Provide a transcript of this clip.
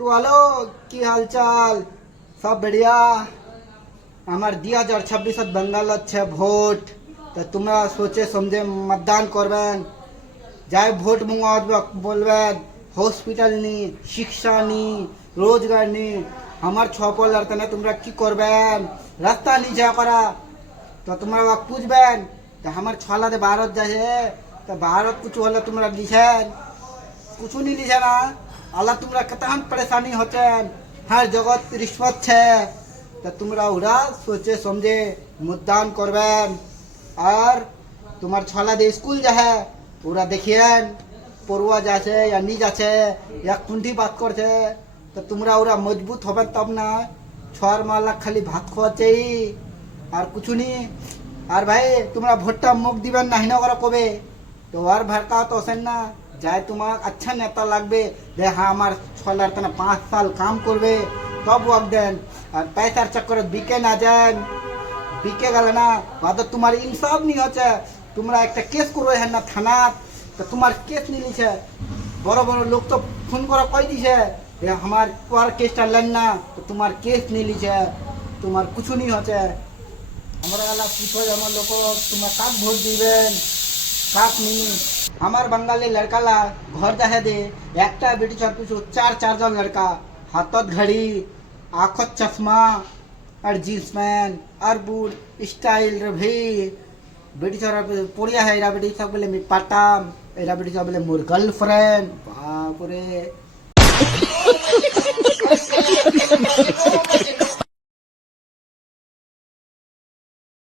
वालो की हालचाल सब बढ़िया আমার 2026 বেঙ্গল আছে ভোট তো তোমরা সোচে সমঝে मतदान করবেন যাই ভোট মঙ্গা বলবেন হসপিটাল নি শিক্ষা নি রোজগার নি আমার ছপলার তনে তোমরা কি করবেন রাস্তা নি যা করা তো তোমরা বুঝবেন তো আমার ছলাতে ভারত যাচ্ছে তো ভারত কিছু হলে তোমরা লিখেন কিছু নি লিখে না আল্লাহ তোমরা কতখান পরেশানি হচ্ছেন हर जगत रिश्वत है तो तुमरा उड़ा सोचे समझे मतदान करबेन और तुम्हार छला दे स्कूल जा है पूरा देखिए पढ़ुआ जाছে या नी जाছে या कुंठी बात करছে तो तुमरा उड़ा मजबूत হবে तब ना छर माला खाली भात খাওয়াছে আর কিছু নি আর ভাই তোমরা ভোটটা মুখ দিবেন না হিনা করে কবে তো আর ভরকা তো সেন না যাই তোমার अच्छा नेता লাগবে যে হ্যাঁ আমার ছলার তনে 5 সাল কাম করবে তব ওয়াক দেন আর পয়সার চক্করে বিকে না যান বিকে গেল না বাদ তোমার ইনসাফ নি হচ্ছে তোমরা একটা কেস করবে হ্যাঁ না থানা তো তোমার কেস নি লিছে বড় বড় লোক তো ফোন করে কই দিছে যে আমার পর কেসটা লেন না তো তোমার কেস নি লিছে তোমার কিছু নি হচ্ছে আমরা আলা পুছো আমার লোক তোমরা কাক ভোট দিবেন কাক নি আমার বাঙালি লড়কালা ঘর দেখে দে একটা বেটি চার পিছু চার চারজন লড়কা হাতত ঘড়ি আঁখত চশমা আর জিন্স প্যান্ট আর বুট স্টাইল রে ভাই বেটি চার পড়িয়া है এরা বেটি সব বলে আমি পাটাম এরা বেটি সব বলে মোর গার্লফ্রেন্ড বাপ রে